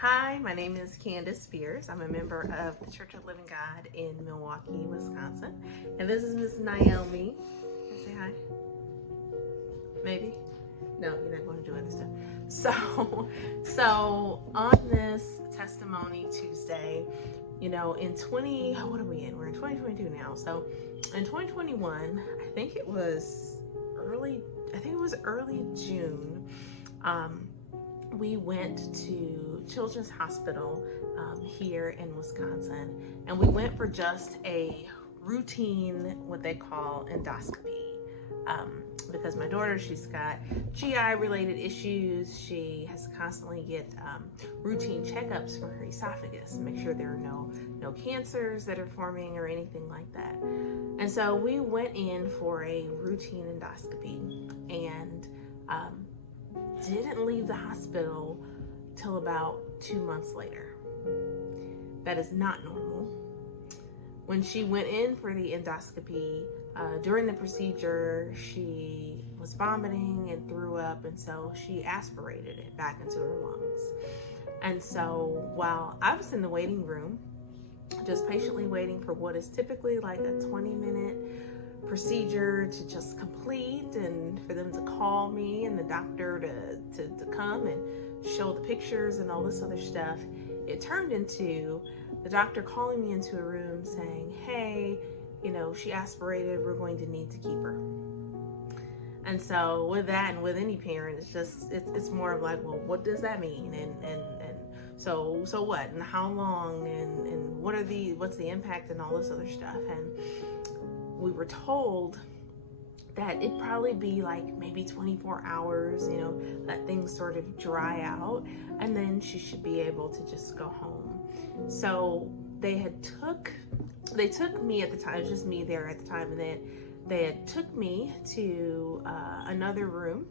Hi, my name is Candace Spears. I'm a member of the Church of the Living God in Milwaukee, Wisconsin. And this is Miss Naomi. Can I say hi? Maybe? No, you're not going to do other stuff. So on this Testimony Tuesday, what are we in? We're in 2022 now. So in 2021, I think it was early June. We went to Children's Hospital here in Wisconsin, and we went for just a routine, what they call endoscopy. Because my daughter, she's got GI related issues. She has to constantly get routine checkups for her esophagus and make sure there are no cancers that are forming or anything like that. And so we went in for a routine endoscopy and didn't leave the hospital till about 2 months later. That is not normal. When she went in for the endoscopy, during the procedure, she was vomiting and threw up, and so she aspirated it back into her lungs. And so while I was in the waiting room, just patiently waiting for what is typically like a 20-minute procedure to just complete, and for them to call me and the doctor to come and show the pictures and all this other stuff, it turned into the doctor calling me into a room saying, hey, she aspirated, we're going to need to keep her. And so with that, and with any parent, it's more of like, well, what does that mean? And so what, and how long, and what's the impact and all this other stuff. And we were told that it'd probably be like maybe 24 hours, let things sort of dry out, and then she should be able to just go home. So they took me at the time, it was just me there at the time, and then they had took me to another room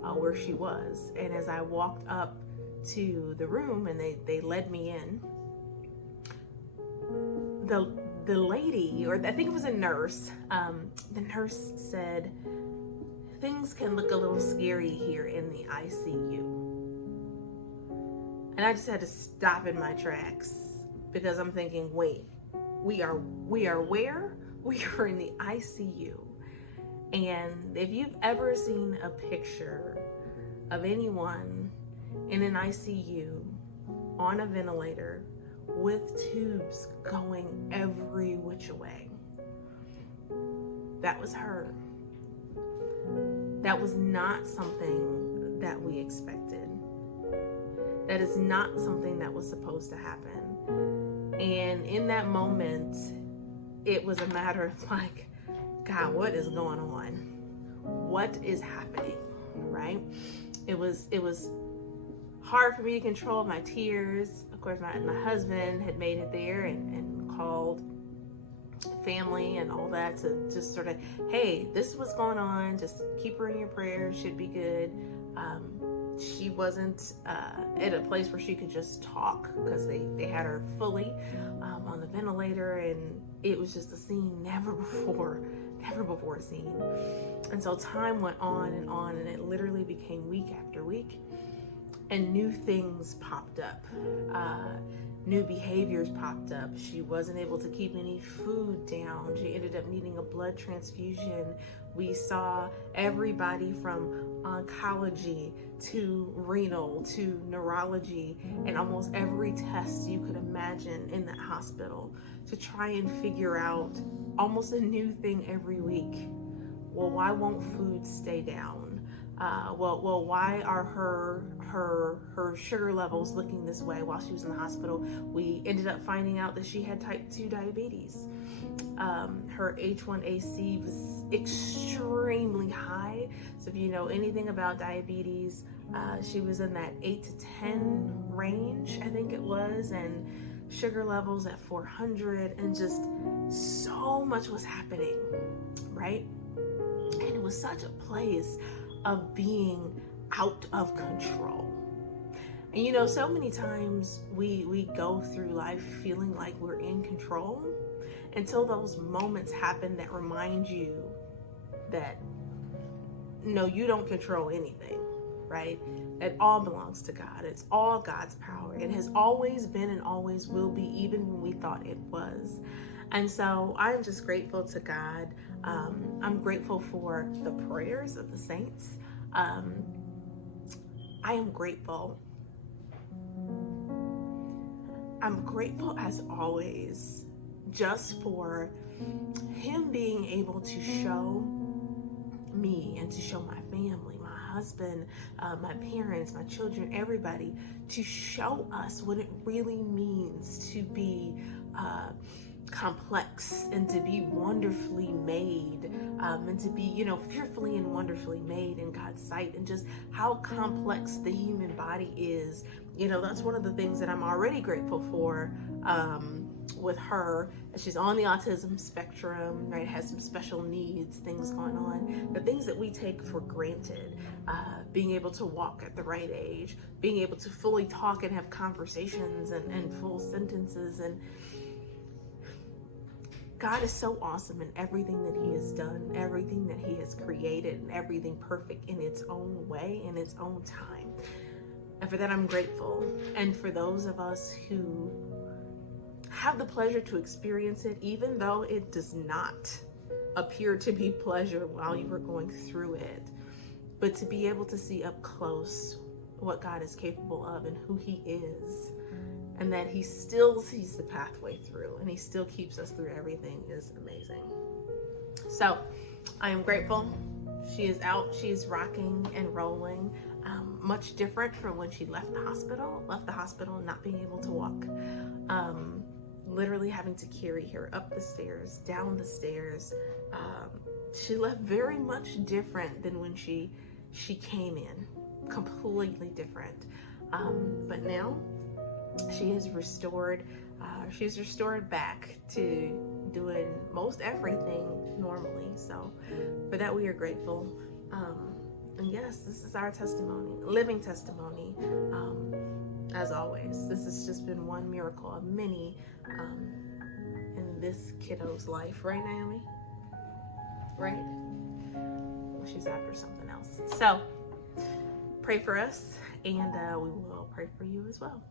where she was. And as I walked up to the room and they led me in, the lady, or I think it was a nurse, the nurse said, things can look a little scary here in the ICU. And I just had to stop in my tracks, because I'm thinking, wait, we are where? We are in the ICU. And if you've ever seen a picture of anyone in an ICU on a ventilator with tubes going every which way, that was her. That was not something that we expected. That is not something that was supposed to happen. And in that moment, it was a matter of like, God, what is going on? What is happening, right? It was hard for me to control my tears. Of course, my husband had made it there and called family and all that to just sort of, hey, this is what's going on. Just keep her in your prayers. Should be good. She wasn't at a place where she could just talk, because they had her fully on the ventilator, and it was just a scene never before seen. And so time went on, and it literally became week after week, and new things popped up. New behaviors popped up. She wasn't able to keep any food down. She ended up needing a blood transfusion. We saw everybody from oncology to renal to neurology, and almost every test you could imagine in that hospital to try and figure out almost a new thing every week. Well, why won't food stay down? Well, why are her sugar levels looking this way while she was in the hospital? We ended up finding out that she had type 2 diabetes. Her H1AC was extremely high. So if you know anything about diabetes, she was in that 8 to 10 range, I think it was, and sugar levels at 400, and just so much was happening, right? And it was such a place of being out of control. And so many times we go through life feeling like we're in control, until those moments happen that remind you that no, you don't control anything. right? It all belongs to God. It's all God's power. It has always been and always will be, even when we thought it was. And so I'm just grateful to God. I'm grateful for the prayers of the saints. I am grateful. I'm grateful as always just for him being able to show me and to show my family, my husband, my parents, my children, everybody, to show us what it really means to be complex and to be wonderfully made, and to be, fearfully and wonderfully made in God's sight, and just how complex the human body is. That's one of the things that I'm already grateful for with her. She's on the autism spectrum, right? Has some special needs, things going on. The things that we take for granted, being able to walk at the right age, being able to fully talk and have conversations and full sentences. And God is so awesome in everything that he has done, everything that he has created, and everything perfect in its own way, in its own time. And for that, I'm grateful. And for those of us who have the pleasure to experience it, even though it does not appear to be pleasure while you were going through it, but to be able to see up close what God is capable of and who he is, and that he still sees the pathway through and he still keeps us through everything, is amazing. So I am grateful. She is out. She is rocking and rolling. Much different from when she left the hospital not being able to walk. Literally having to carry her up the stairs, down the stairs. She left very much different than when she came in. Completely different. But now she is restored. She's restored back to doing most everything normally. So for that, we are grateful. And yes, this is our testimony, living testimony. As always, this has just been one miracle of many in this kiddo's life, right, Naomi? Right? Well, she's after something else. So pray for us, and we will pray for you as well.